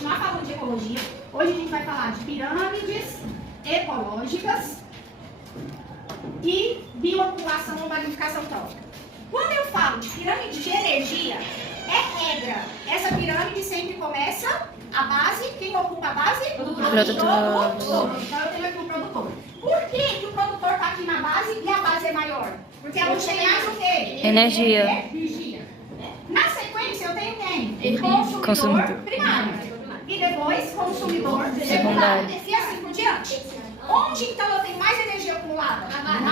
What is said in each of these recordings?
continuar falando de ecologia. Hoje a gente vai falar de pirâmides ecológicas e bioacumulação ou magnificação trófica. Quando eu falo de pirâmide de energia, é regra. Essa pirâmide sempre começa a base. Quem ocupa a base? O produtor. Então eu tenho aqui o produtor. Por que o produtor está aqui na base e a base é maior? Porque ela tem mais o quê? Energia. Energia. Na sequência eu tenho quem? Consumidor Primário. E depois consumidor secundário. E assim por diante. Onde então eu tenho mais energia acumulada?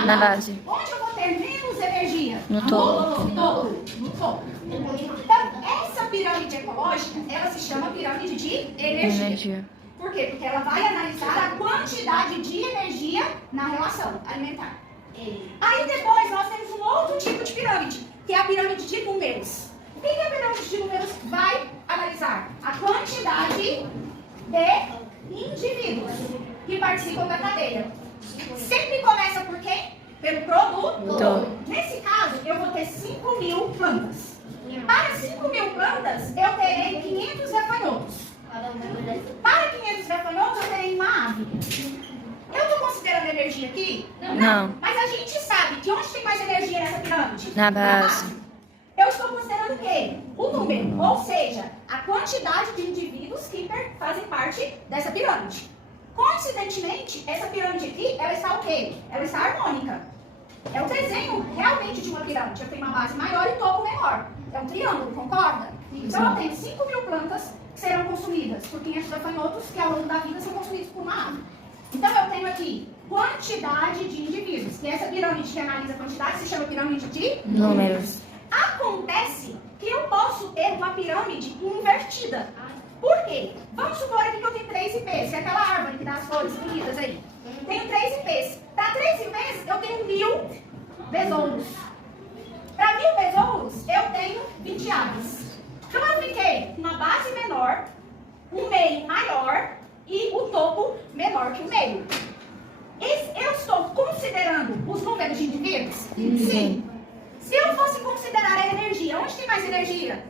Na base. Onde eu vou ter menos energia? No topo. No topo. Então, essa pirâmide ecológica, ela se chama pirâmide de energia. Por quê? Porque ela vai analisar a quantidade de energia na relação alimentar. Aí depois nós temos um outro tipo de pirâmide, que é a pirâmide de números. O que a pirâmide de números vai analisar? A quantidade de indivíduos que participam da cadeia. Sempre começa por quem? Pelo produtor. Nesse caso, eu vou ter 5.000 plantas. Para 5.000 plantas, eu terei 500 gafanhotos. Para 500 gafanhotos, eu terei uma ave. Eu estou considerando energia aqui? Não. Mas a gente sabe que onde tem mais energia nessa pirâmide? Na base. Eu estou considerando o quê? O número, ou seja, a quantidade de indivíduos que fazem parte dessa pirâmide. Coincidentemente, essa pirâmide aqui, ela está o quê? Ela está harmônica. É o desenho realmente de uma pirâmide. Eu tenho uma base maior e topo menor. É um triângulo, concorda? Então eu tenho 5.000 plantas que serão consumidas por 500 gafanhotos que ao longo da vida são consumidos por uma ave. Então eu tenho aqui quantidade de indivíduos. E essa pirâmide que analisa a quantidade se chama pirâmide de Números. Acontece que eu posso ter uma pirâmide invertida. Por quê? Vamos supor aqui que eu tenho 3 ipês, que é aquela árvore que dá as flores bonitas aí. Tenho 3 ipês. Para 3 ipês, eu tenho 1.000 besouros. Para 1.000 besouros, eu tenho 20 aves. Então eu fiquei com uma base menor, um meio maior e o topo menor que o meio. Eu estou considerando os números de indivíduos? Sim. Se eu fosse considerar a energia, onde tem mais energia?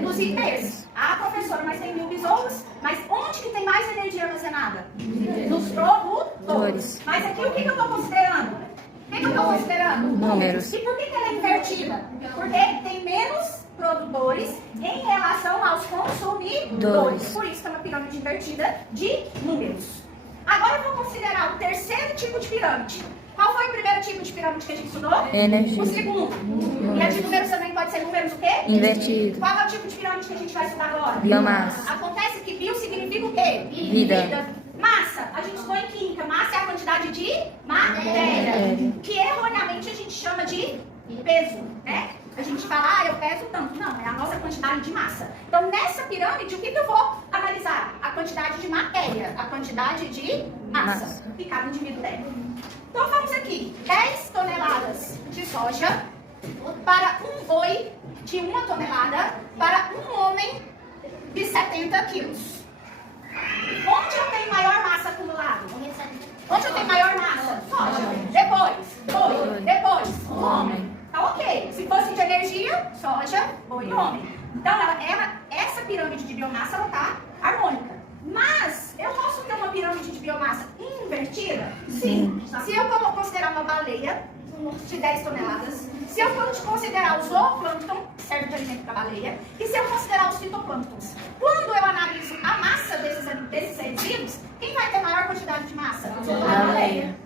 Nos ipês. Ah, professora, mas tem 1.000 besouros. Mas onde que tem mais energia armazenada? Nos produtores. Mas aqui o que eu estou considerando? O que eu estou considerando? Números. E por que ela é invertida? Porque tem menos produtores em relação aos consumidores. Por isso que é uma pirâmide invertida de números. Agora eu vou considerar o terceiro tipo de pirâmide. Qual foi o primeiro tipo de pirâmide que a gente estudou? Energia. O segundo. E a de números também pode ser números o quê? Invertido. Qual é o tipo de pirâmide que a gente vai estudar agora? Biomassa. Acontece que bio significa o quê? Vida. Massa. A gente estudou em química. Massa é a quantidade de matéria. Que erroneamente a gente chama de peso, né? A gente fala, eu peso tanto. Não, é a nossa quantidade de massa. Então, nessa pirâmide, o que eu vou analisar? A quantidade de matéria, a quantidade de massa que cada indivíduo tem. Então, vamos aqui. 10 toneladas de soja para um boi de 1 tonelada para um homem de 70 quilos. Onde eu tenho maior massa acumulada? Onde eu tenho maior massa? Soja. Depois, boi. Depois, homem. Tá ok. Se fosse de energia, soja, boi e homem. Então, essa pirâmide de biomassa, ela tá harmônica. Mas, eu posso ter uma pirâmide de biomassa invertida? Sim. Se eu considerar uma baleia de 10 toneladas, se eu considerar o zooplâncton, que serve de alimento para a baleia, e se eu considerar os fitoplânctons, quando eu analiso a massa desses seres vivos, quem vai ter maior quantidade de massa? A baleia.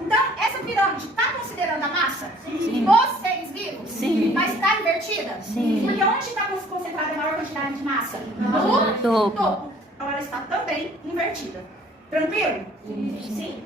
Então, essa pirâmide está considerando a massa dos seres vivos? Sim. Mas está invertida? Sim. Porque onde está concentrada a maior quantidade de massa? No topo. Então, ela está também invertida. Tranquilo? Sim.